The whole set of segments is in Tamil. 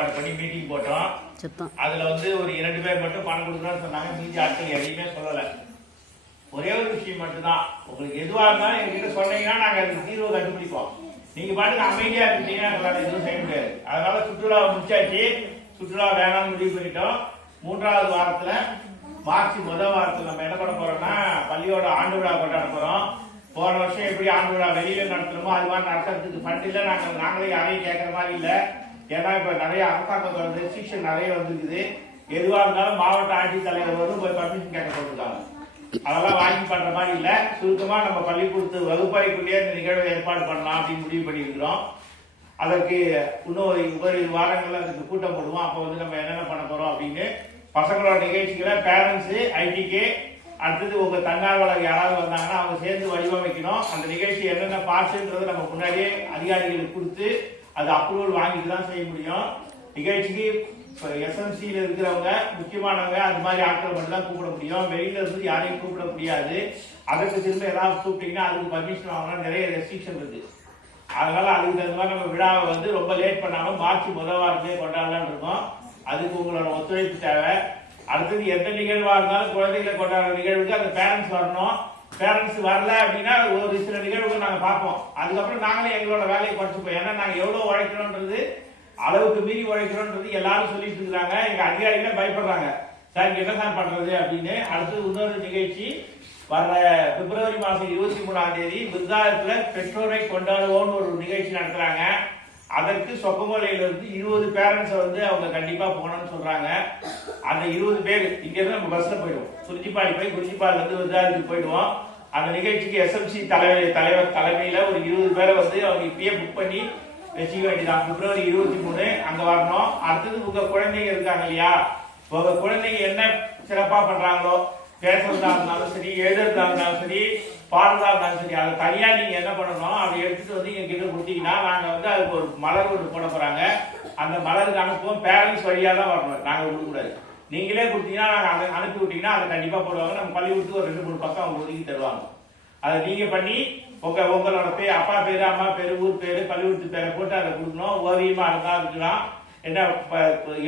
ஏற்பாடு பண்ணி மீட்டிங் போட்டோம். அதுல வந்து ஒரு 2 பேர் மட்டும் பணம் கொடுக்கணும்னு சொன்னாங்க. மீதி ஆட்கள் எதையுமே சொல்லல. ஒரே ஒரு விஷயம் மட்டும்தான், உங்களுக்கு எதுவா இருந்தாலும் எங்ககிட்ட சொன்னீங்கன்னா நாங்க அதுக்கு தீர்வு கண்டுபிடிப்போம். நீங்க பாட்டுக்கு அமைதியா இருந்தீங்கன்னா எங்களால எதுவும் செய்ய முடியாது. அதனால சுற்றுலா முடிச்சாச்சு. சுற்றுலா வேணாம்னு முடிவு பண்ணிட்டோம். 3வது வாரத்துல மார்ச் முதல் வாரத்துல நம்ம என்ன பண்ண போறோம்னா பள்ளியோட ஆண்டு விழா கொண்டாட போறோம். போன வருஷம் எப்படி ஆண்டு விழா வெளியில நடத்துறோமோ அது மாதிரி நடத்துறதுக்கு ஃபண்ட் இல்ல. நாங்களே யாரையும் கேட்கற மாதிரி இல்ல. ஏன்னா இப்ப நிறைய அரசாங்கத்தோட ரெஸ்ட்ரிக்ஷன் நிறைய வந்துருக்குது. எதுவா இருந்தாலும் மாவட்ட ஆட்சித்தலைவர் வந்து போய் பர்மிஷன் கேட்க போட்டுருக்காங்க. அதெல்லாம் வாங்கி பண்ற மாதிரி இல்ல. சுருக்கமா நம்ம பள்ளிக்கூடத்து வகுப்பறைக்குள்ளேயே இந்த நிகழ்வை ஏற்பாடு பண்ணலாம் அப்படின்னு முடிவு பண்ணியிருக்கிறோம். அதற்கு இன்னும் ஒரு வாரங்கள்ல அதுக்கு கூட்டம் போடுவோம். அப்ப வந்து நம்ம என்னென்ன பண்ண போறோம் அப்படின்னு பசங்களோட நிகழ்ச்சிகளை பேரண்ட்ஸ், ஐடிகே, அடுத்தது உங்க தன்னார்வலர் யாராவது வந்தாங்கன்னா அவங்க சேர்ந்து வடிவமைக்கணும். அந்த நிகழ்ச்சி என்னென்ன பார்ட்ஸ்ன்றதை நம்ம முன்னாடியே அதிகாரிகளுக்கு கொடுத்து அது அப்ரூவல் வாங்கிட்டு தான் செய்ய முடியும். நிகழ்ச்சிக்கு எஸ்எம்சியில இருக்கிறவங்க முக்கியமானவங்க அது மாதிரி ஆட்கள் மட்டும் தான் கூப்பிட முடியும். வெளியில இருந்து யாரையும் கூப்பிட முடியாது. அதற்கு திரும்ப ஏதாவது கூப்பிட்டீங்கன்னா அதுக்கு பர்மிஷன் வாங்கலாம். நிறைய ரெஸ்ட்ரிக்ஷன் இருக்கு. அதனால அதுக்கு தகுந்த மாதிரி நம்ம விழாவை வந்து ரொம்ப லேட் பண்ணாம மார்ச் முதல் வாரமே கொண்டாடலாம்னு இருக்கோம். அதுக்கு உங்களோட ஒத்துழைப்பு தேவை. அடுத்தது எந்த நிகழ்வா இருந்தாலும் குழந்தைகளை கொண்டாடுற நிகழ்வுக்கு அந்த பேரண்ட்ஸ் வரணும். பேரண்ட்ஸ் வரல அப்படின்னா ஒரு சில நிகழ்வுகள் நாங்க பார்ப்போம். அதுக்கப்புறம் நாங்களே எங்களோட வேலையை குறைச்சுப்போம். ஏன்னா நாங்க எவ்வளவு உழைக்கிறோன்றது, அளவுக்கு மீறி உழைக்கிறோன்றது எல்லாரும் சொல்லிட்டு இருக்காங்க. எங்க அதிகாரிகளே பயப்படுறாங்க, சார் என்ன தான் பண்றது அப்படின்னு. அடுத்தது இன்னொரு நிகழ்ச்சி வர பிப்ரவரி மாசம் 23ஆம் தேதி விருதாலயத்துல பெற்றோரை கொண்டாடுவோம்னு ஒரு நிகழ்ச்சி நடத்துறாங்க. அதற்கு சொக்கமலையில இருந்து 20 பேரண்ட்ஸ் வந்து அவங்க கண்டிப்பா போகணும்னு சொல்றாங்க. அந்த 20 பேர் இங்க இருந்து நம்ம பஸ்ல போயிடுவோம். குறிஞ்சிப்பாடி போய் குறிஞ்சிப்பாடில இருந்து விருதாலயத்துக்கு போயிடுவோம். அந்த நிகழ்ச்சிக்கு எஸ்எம்சி தலைவர் தலைமையில ஒரு 20 பேரை வந்து அவங்க இப்பயே புக் பண்ணி வச்சுக்க வேண்டியதான். பிப்ரவரி 23 அங்க வரணும். அடுத்தது உங்க குழந்தைங்க இருக்காங்க இல்லையா, உங்க குழந்தைங்க என்ன சிறப்பா பண்றாங்களோ, பேசுறதா இருந்தாலும் சரி, எழுதுறதா இருந்தாலும் சரி, பாடுறதா இருந்தாலும் சரி, அதை தனியா நீங்க என்ன பண்ணணும், அதை எடுத்துட்டு வந்து எங்க கிட்ட கொடுத்தீங்கன்னா நாங்க வந்து அதுக்கு ஒரு மலர் ஒன்று போட போறாங்க. அந்த மலருக்கு அனுப்புவோம். பேரண்ட்ஸ் வழியா தான் வரணும், நாங்க கொடுக்கக்கூடாது. நீங்களே கொடுத்தீங்கன்னா நாங்க அனுப்பி விட்டீங்கன்னா அதை கண்டிப்பா போடுவாங்க. நம்ம பள்ளிக்கூடத்துக்கு ஒரு 2-3 பக்கம் அவங்க ஒதுக்கி தருவாங்க. அதை நீங்க பண்ணி உங்களோட பேர், அப்பா பேரு, அம்மா பேரு, ஊர் பேரு, பள்ளிக்கூடத்து பேரை போட்டு அதை கொடுக்கணும். ஓவியமா இருந்தா இருக்கலாம், என்ன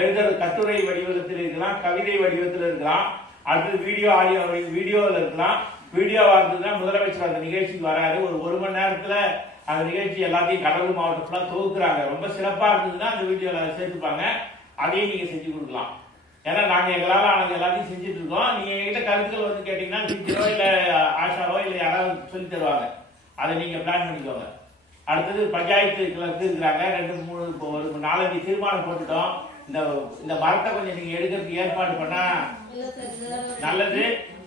எழுதுறது கட்டுரை வடிவத்தில் இருக்கலாம், கவிதை வடிவத்தில் இருக்கலாம், அடுத்தது வீடியோ ஆடியோ வீடியோவில் இருக்கலாம். வீடியோவா இருந்ததுன்னா முதலமைச்சர் அந்த நிகழ்ச்சிக்கு வராரு. ஒரு மணி நேரத்துல அந்த நிகழ்ச்சி எல்லாத்தையும் கடலூர் மாவட்டத்துல தொகுக்குறாங்க. ரொம்ப சிறப்பா இருந்ததுன்னா அந்த வீடியோல சேர்த்துப்பாங்க. அதையும் நீங்க செஞ்சு கொடுக்கலாம். ஏன்னா நாங்க எங்களால அவங்க எல்லாத்தையும் செஞ்சுட்டு இருக்கோம். நீங்க எங்கிட்ட கருத்துக்கள் வந்து கேட்டீங்கன்னா டீச்சரோ இல்ல ஆஷாவோ இல்ல யாராவது சொல்லி தருவாங்க. அதை நீங்க பிளான் பண்ணிக்கோங்க. அடுத்தது பஞ்சாயத்து கிளர்க்கு இருக்கிறாங்க. 2-3 ஒரு 4-5 தீர்மானம் போட்டுட்டோம். இந்த மரத்தை கொஞ்சம் நீங்க எடுக்கிறதுக்கு ஏற்பாடு பண்ணா நல்லது.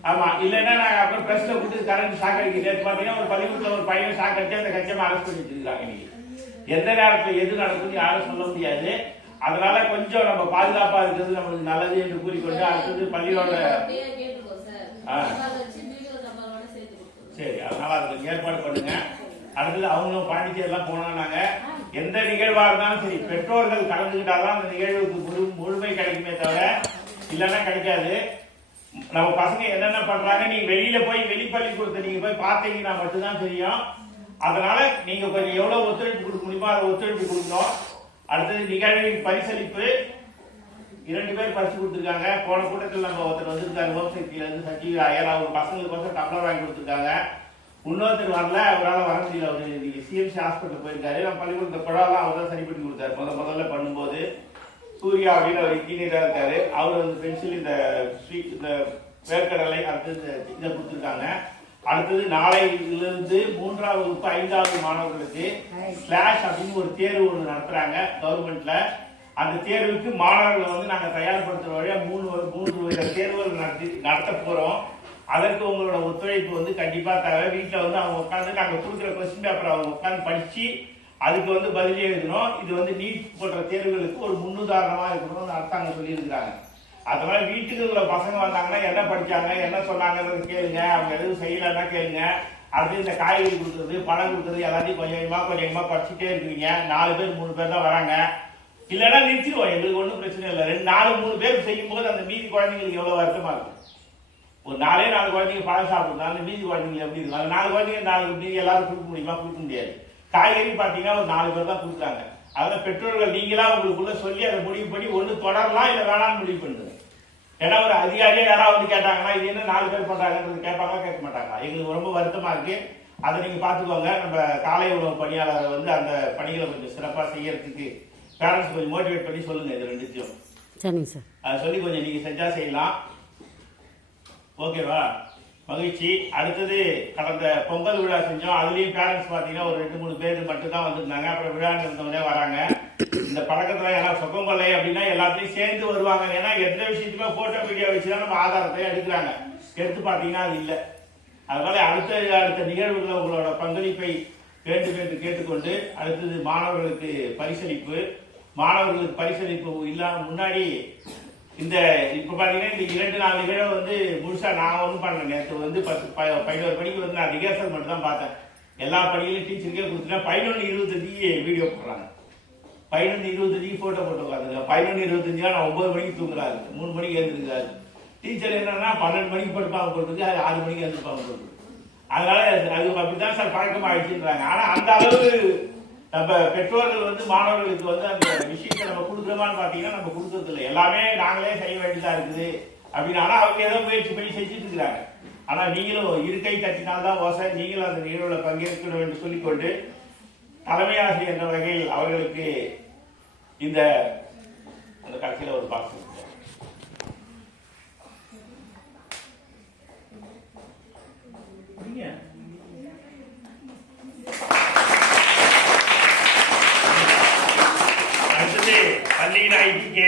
ஆமா, இல்லைன்னா நாங்க அப்புறம் பிரஸ்ல கொடுத்து கரண்ட் ஷாக் அடிக்கிறது. பாத்தீங்கன்னா ஒரு பள்ளிக்கூடத்துல ஒரு பையன் ஷாக் அடிச்சு அந்த கட்சியமா அரெஸ்ட் பண்ணி வச்சிருக்காங்க. இன்னைக்கு எந்த நேரத்துல எது நடக்கும்னு யாரும் சொல்ல முடியாது. அதனால கொஞ்சம் நம்ம பாதுகாப்பா இருக்கிறது நம்மளுக்கு நல்லது என்று கூறிக்கொண்டு அடுத்தது பள்ளியோட சரி, அதனால அதுக்கு ஏற்பாடு பண்ணுங்க. அடுத்தது அவங்களும் பாண்டிச்சேரி எல்லாம் போனாங்க. எந்த நிகழ்வா இருந்தாலும் சரி பெற்றோர்கள் கலந்துகிட்டாதான் அந்த நிகழ்வுக்கு முழுமை கிடைக்குமே தவிர இல்லைன்னா கிடைக்காது. நம்ம பசங்க என்னென்ன பண்றாங்க, நீங்க வெளியில போய் வெளிப்பள்ளிக்கூடத்தை நீங்க போய் பார்த்தீங்கன்னா மட்டும்தான் தெரியும். அதனால நீங்க கொஞ்சம் எவ்வளவு ஒத்துழைப்பு கொடுக்க முடியுமோ அதை ஒத்துழைப்பு கொடுக்கணும். அடுத்தது நிகழ்வின் பரிசளிப்பு 2 பேர் பரிசு கொடுத்துருக்காங்க. போன கூட்டத்தில் நம்ம ஒருத்தர் வந்திருக்காரு, ஹோம்சைட்ல இருந்து சஞ்சீவ் ஐயர். அவர் பசங்களுக்கு வந்து டம்ளர் வாங்கி கொடுத்துருக்காங்க. இன்னொருத்தர் வரல, அவரால் வர முடியல. அவரு இன்னைக்கு சிஎம்சி ஹாஸ்பிட்டல் போயிருக்காரு. நம்ம பள்ளிக்கூட குழாலாம் அவர் தான் சரி பண்ணி கொடுத்தாரு. முதல்ல பண்ணும்போது சூர்யா அப்படின்னு ஒரு இன்ஜினியரா இருக்காரு. அவர் வந்து பென்சில் இந்த வேர்க்கடலை அடுத்தது இதை கொடுத்துருக்காங்க. அடுத்தது நாளையிலிருந்து 3ஆம் வகுப்பு 5வது மாணவர்களுக்கு ஸ்லாஷ் அப்படின்னு ஒரு தேர்வு ஒன்று நடத்துறாங்க கவர்மெண்ட்ல. அந்த தேர்வுக்கு மாணவர்கள் வந்து நாங்க தயார்படுத்துற வழியா 3 தேர்வுகள் நடத்த போறோம். அதற்கு உங்களோட ஒத்துழைப்பு வந்து கண்டிப்பா தேவை. வீட்டுல வந்து அவங்க உட்காந்து நாங்க கொடுக்குற கொஸ்டின் பேப்பர் அவங்க உட்காந்து படிச்சு அதுக்கு வந்து பதில் எழுதணும். இது வந்து நீட் போன்ற தேர்வுகளுக்கு ஒரு முன்னுதாரணமா இருக்கணும்னு அரசாங்கம் சொல்லி இருக்கிறாங்க. அதனால வீட்டுக்கு உள்ள பசங்க வந்தாங்கன்னா என்ன படிச்சாங்க, என்ன சொன்னாங்கன்னு கேளுங்க. அவங்க எதுவும் செய்யலன்னா கேளுங்க. அடுத்து இந்த காய்கறி கொடுக்குறது, பழம் கொடுக்குறது எல்லாத்தையும் கொஞ்சம் கொஞ்சமா படிச்சுட்டே இருக்கிறீங்க. 4 பேர் 3 பேர் தான் வராங்க. இல்லைன்னா நிறுத்திடுவோம், எங்களுக்கு ஒன்றும் பிரச்சனை இல்லை. 4-3 பேர் செய்யும் போது அந்த மீதி குழந்தைங்களுக்கு எவ்வளவு வருத்தமா இருக்கும். ஒரு 4 குழந்தைங்க பழம் சாப்பிடுறது, அந்த மீதி குழந்தைங்க எப்படி இருக்கும்? அந்த 4 குழந்தைங்க 4 மீதி எல்லாரும் கொடுக்க முடியுமா? கொடுக்க முடியாது. காய்கறி பாத்தீங்கன்னா ஒரு 4 பேர் தான் கொடுக்குறாங்க. அதில் பெற்றோர்கள் நீங்களா உங்களுக்குள்ள சொல்லி அதை முடிவு பண்ணி ஒன்று தொடரலாம் இல்லை வேணாம்னு முடிவு பண்ணுறது. ஏன்னா ஒரு அதிகாரியே யாராவது வந்து கேட்டாங்கன்னா இது என்ன 4 பேர் பண்றாங்கன்றது கேட்பாங்க கேட்க மாட்டாங்க. எங்களுக்கு ரொம்ப வருத்தமா இருக்கு. அதை நீங்க பாத்துக்கோங்க. நம்ம காலை உணவு பணியாளரை வந்து அந்த பணிகளை கொஞ்சம் சிறப்பாக செய்யறதுக்கு பேரண்ட்ஸ் கொஞ்சம் மோட்டிவேட் பண்ணி சொல்லுங்க. இது ரெண்டுத்தையும் சரிங்க சார். அதை சொல்லி கொஞ்சம் நீங்க செஞ்சா செய்யலாம். ஓகேவா? மகிழ்ச்சி. அடுத்தது கடந்த பொங்கல் விழா செஞ்சோம். அதுலயும் பேரண்ட்ஸ் பாத்தீங்கன்னா ஒரு 2-3 பேர் மட்டும் தான் வந்திருந்தாங்க. அப்புறம் விழா இருந்தவங்க வராங்க. இந்த பழக்கத்துல ஏன்னா சொக்கம்பல்லை அப்படின்னா எல்லாத்தையும் சேர்ந்து வருவாங்க. ஏன்னா எந்த விஷயத்துக்குமே போட்டோ வீடியோ வச்சுதான் நம்ம ஆதாரத்தை எடுக்கிறாங்க. எடுத்து பாத்தீங்கன்னா அது இல்லை. அதனால அடுத்த நிகழ்வுகளை உங்களோட பங்களிப்பை வேண்டும் என்று கேட்டுக்கொண்டு அடுத்தது மாணவர்களுக்கு பரிசளிப்பு. மாணவர்களுக்கு பரிசளிப்பு இல்லாம முன்னாடி இந்த இப்ப பாத்தீங்கன்னா இந்த 2-4 நிகழ்வு வந்து முழுசா நான் ஒன்றும் பண்ணேன். நேற்று வந்து 11 மணிக்கு வந்து நான் ரிஹர்சல் மட்டும் தான் பார்த்தேன். எல்லா பணிகளையும் டீச்சருக்கே கொடுத்துட்டேன். 11:25 வீடியோ போடுறாங்க. 11:25 போட்டோ போட்டு உட்காந்துருக்கேன். 11:25 நான் 9 மணிக்கு தூங்குறாரு, 3 மணிக்கு எழுந்திருக்கிறாரு. டீச்சர் என்னன்னா 12 மணிக்கு படுப்பாங்க போட்டுருக்கு, 6 மணிக்கு எழுந்திருப்பாங்க போட்டு. அதனால அது அப்படித்தான் சார் பழக்கம் ஆயிடுச்சுன்றாங்க. ஆனா அந்த அளவு நம்ம பெற்றோர்கள் வந்து மாணவர்களுக்கு வந்து அந்த விஷயத்தை நம்ம கொடுக்குறோமான்னு பாத்தீங்கன்னா நம்ம கொடுக்கறது இல்லை. எல்லாமே நாங்களே செய்ய வேண்டியதா இருக்குது அப்படின்னு. ஆனா அவங்க ஏதோ முயற்சி பண்ணி செஞ்சுட்டு இருக்கிறாங்க. ஆனா நீங்களும் இருக்கை தட்டினால்தான் ஓசை. நீங்களும் அந்த நிகழ்வுல பங்கேற்கணும் என்று சொல்லிக்கொண்டு தலைமை ஆசிரியர் என்ற வகையில் அவர்களுக்கு இந்த கட்சியில ஒரு பாசம் அடுத்தது பள்ளியின் ஐடிக்கு.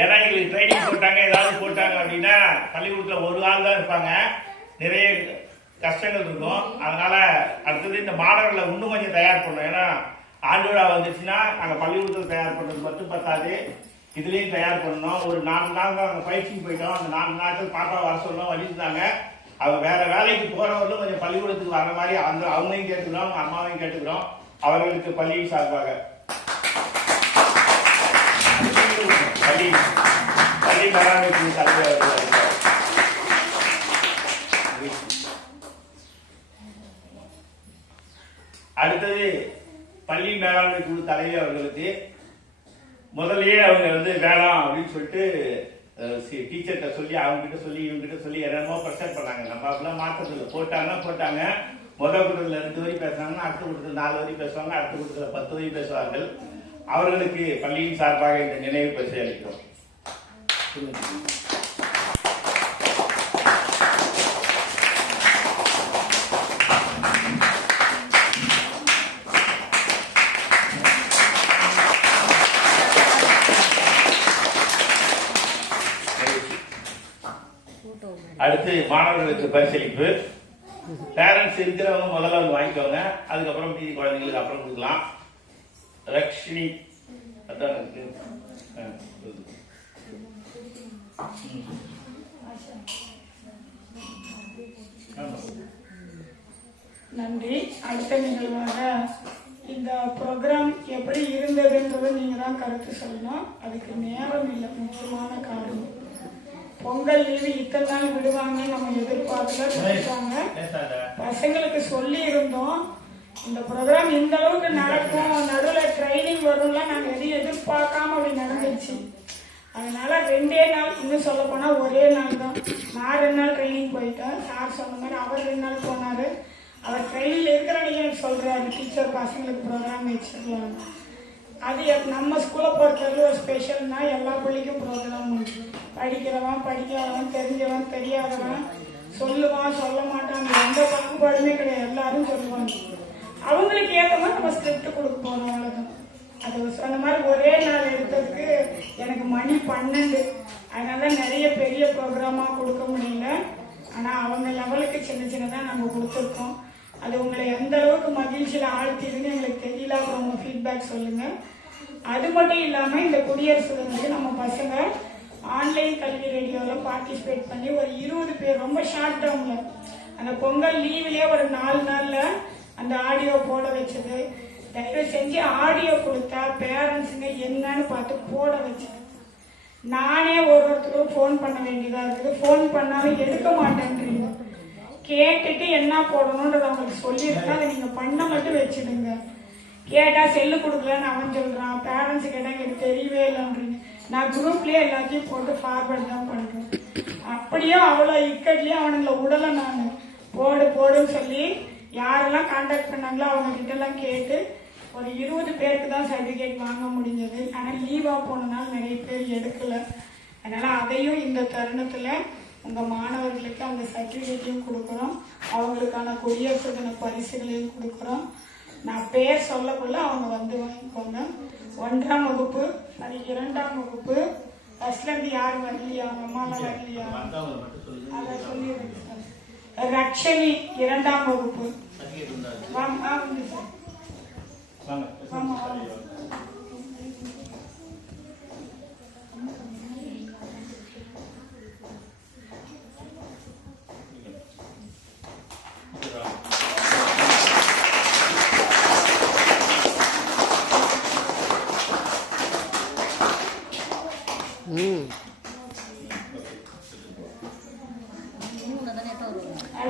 ஏன்னா எங்களுக்கு ட்ரைனிங் போட்டாங்க, ஏதாவது போட்டாங்க அப்படின்னா பள்ளிக்கூடத்துல ஒரு ஆள் தான் இருப்பாங்க, நிறைய கஷ்டங்கள் இருக்கும். அதனால அடுத்தது இந்த மாணவர்களை இன்னும் கொஞ்சம் தயார் பண்ணணும். ஏன்னா ஆண்டு விழா வந்துச்சுன்னா நாங்கள் பள்ளிக்கூடத்தில் தயார் பண்ணுறது மட்டும் பத்தாது, இதுலேயும் தயார் பண்ணணும். ஒரு 4 நாள் தான் நாங்கள் பயிற்சிக்கு போயிட்டோம். அந்த 4 நாட்கள் பாப்பா வர சொல்லணும் வலிஇருந்தாங்க. அவங்க வேற வேலைக்கு போறவர்களும் கொஞ்சம் பள்ளிக்கூடத்துக்கு வர மாதிரி அந்த அவங்களையும் கேட்டுக்கிறோம், அவங்க அம்மாவையும் கேட்டுக்கிறோம். அவர்களுக்கு பள்ளியின் சார்பாக பள்ளி பராமரிப்பு தலைவர் அடுத்தது பள்ளி மேலாண்மை குழு தலைவர் அவர்களுக்கு முதல்லயே அவங்க வந்து வேணாம் அப்படின்னு சொல்லிட்டு டீச்சர்கிட்ட சொல்லி அவங்க கிட்ட சொல்லி இவங்க கிட்ட சொல்லி என்னமோ ப்ரெஷர் பண்ணாங்க. நம்ம அப்படிலாம் மாற்றத்துல போட்டாங்க. முதல் கூட்டத்தில் 2 வரி பேசுறாங்கன்னா அடுத்த கூட்டத்தில் 4 வரி பேசுவாங்க, அடுத்த கூட்டத்தில் 10 வரி பேசுவார்கள். அவர்களுக்கு பள்ளியின் சார்பாக இந்த நினைவு பரிசை அளிக்கிறோம். அடுத்து மாணவர்களுக்கு பரிசளிப்பு. பேரண்ட்ஸ் இருக்கிறவங்க முதல்ல வந்து வாங்கிக்கோங்க, அதுக்கப்புறம் மீதி குழந்தைங்களுக்கு அப்புறம் கொடுக்கலாம். ரக்ஷினி அதான் நன்றி. அடுத்த நிகழ்வாக இந்த ப்ரோக்ராம் எப்படி இருந்ததுன்றது நீங்க தான் கருத்து சொல்லணும். அதுக்கு நேரம் இல்லை, முக்கியமான காரணம் பொங்கல் லீவு இத்தனை நாள் விடுவாங்க நம்ம எதிர்பார்க்கல. சொல்லிட்டாங்க, பசங்களுக்கு சொல்லி இருந்தோம் இந்த ப்ரோக்ராம் இந்த அளவுக்கு நடக்கும், நடுவில் ட்ரைனிங் வரும்லாம் நாங்கள் எதையும் எதிர்பார்க்காம அப்படி நடந்துச்சு. அதனால 2 நாள், இன்னும் சொல்ல போனா ஒரே நாள் தான். நான் 2 நாள் ட்ரைனிங் போயிட்டேன். சார் சொன்ன மாதிரி அவர் 2 நாள் போனாரு. அவர் ட்ரைனிங்ல இருக்கிற நீங்க சொல்றாரு டீச்சர் பசங்களுக்கு ப்ரோக்ராம் வச்சிருக்கலாம். அது நம்ம ஸ்கூலை பொறுத்தவரை ஒரு ஸ்பெஷல்னா எல்லா பள்ளிக்கும் ப்ரோக்ராம் உண்டு. படிக்கிறவன் படிக்காதவன், தெரிஞ்சவன் தெரியாதவன், சொல்லுவான் சொல்ல மாட்டான், எந்த பாகுபாடுமே கிடையாது, எல்லாரும் சொல்லுவாங்க. அவங்களுக்கு ஏற்ற மாதிரி நம்ம ஸ்கிரிப்ட் கொடுக்க போறோம், அவ்வளவுதான். அது சொன்ன மாதிரி ஒரே நாள் எடுத்ததுக்கு எனக்கு மணி 12. அதனால நிறைய பெரிய ப்ரோக்ராமா கொடுக்க முடியல. ஆனா அவங்க லெவலுக்கு சின்ன சின்னதான் நம்ம கொடுத்துருக்கோம். அது உங்களை எந்த அளவுக்கு மகிழ்ச்சியில ஆழ்த்திதுன்னு எங்களுக்கு தெரியல. அப்புறம் உங்க ஃபீட்பேக் சொல்லுங்க. அது மட்டும் இல்லாம இந்த குடியரசு தினத்துக்கு நம்ம பசங்க ஆன்லைன் கல்வி ரேடியோவில் பார்ட்டிசிபேட் பண்ணி ஒரு 20 பேர் ரொம்ப ஷார்ட் டேர்ம்ல அந்த பொங்கல் லீவ்லயே ஒரு 4 நாள்ல அந்த ஆடியோ போட வச்சது. தயவு செஞ்சு ஆடியோ கொடுத்தா பேரண்ட்ஸுங்க என்னன்னு பார்த்து போட வச்சது. நானே ஒருத்தரும் ஃபோன் பண்ண வேண்டியதா இருக்குது. ஃபோன் பண்ணாலும் எடுக்க மாட்டேன்றீங்க. கேட்டுட்டு என்ன போடணும்ன்றது அவங்களுக்கு சொல்லியிருக்கா, அதை நீங்க பண்ண மட்டும் வச்சிடுங்க. கேட்டா செல்லு கொடுக்கலன்னு அவன் சொல்றான். பேரண்ட்ஸ் கேட்டா எனக்கு தெரியவே இல்லைன்றீங்க. நான் குரூப்லயே எல்லாத்தையும் போட்டு ஃபார்வர்ட் தான் பண்றேன். அப்படியும் அவ்வளோ இக்கட்லயும் அவனுங்களை விடலை. நான் போடுன்னு சொல்லி யாரெல்லாம் கான்டாக்ட் பண்ணாங்களோ அவங்க கிட்ட எல்லாம் கேட்டு ஒரு 20 பேருக்கு தான் சர்டிபிகேட் வாங்க முடிஞ்சது. ஆனால் லீவா போனனால நிறைய பேர் எடுக்கல. அதனால அதையும் இந்த தருணத்துல உங்க மாணவர்களுக்கு அந்த சர்டிபிகேட்டையும் கொடுக்குறோம். அவங்களுக்கான குடியரசு தின பரிசுகளையும் கொடுக்குறோம். நான் பேர் சொல்லக்குள்ள அவங்க வந்து வாங்கிக்கோங்க. 1ஆம் வகுப்பு, அது 2ஆம் வகுப்பு, ஃபர்ஸ்ட்ல இருந்து யாரும் வரலையா? அம்மாலாம் வரலையா? அதை சொல்லிடுங்க சார். ரட்சணி 2ஆம் வகுப்பு.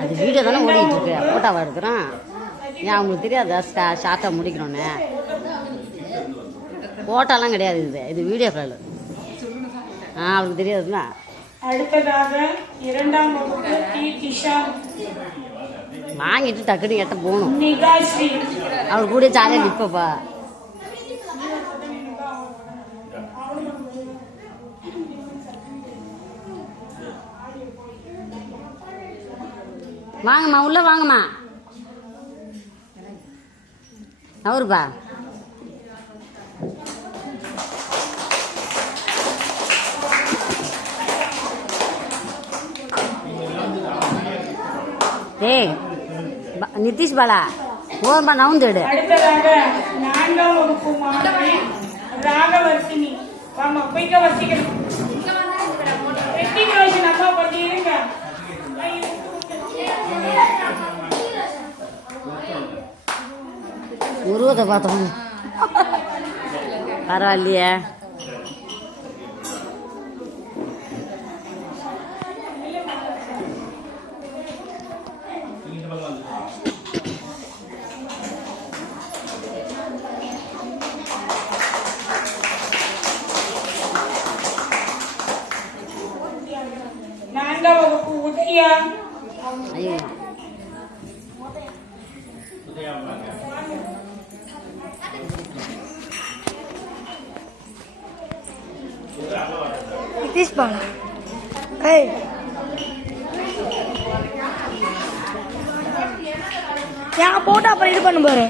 அது வீடியோ தானே ஓடிட்டு இருக்கு, போட்டோவா எடுக்கிறோம். ஏன் அவங்களுக்கு தெரியாதா ஷார்ட்டாக முடிக்கணும்னு? போட்டோலாம் கிடையாது, இது வீடியோ கால். அவளுக்கு தெரியாதுதான். அடுத்ததாக 2ஆம் வகுப்பு டி திஷா. வாங்கிட்டு டக்குன்னு எட்ட போகணும். நிகாஸ்ரீ. அவர் கூட ஜாலியாக நிற்பப்பா. வாங்கம்மா, உள்ள வாங்கம்மா. அவருப்பா ஏய் நிதிஷ் பாலா ஓம்பா நவுந்துடு. அடுத்ததாக 4ஆம் வகுப்பு மாணவி ராகவர்ஷினி. வாமா போய்க்க வசிக்கணும். ரெட்டிகிரேஷன் அம்மா பத்தி இருங்க. உருவத்தை பார்த்தோம், பரவாயில்லையே. நான்காம் வகுப்பு உதயா. ஐயோ நிதிஷ் பாலா. ஏய் என் போட்டோ அப்புறம் இது பண்ண பாரு.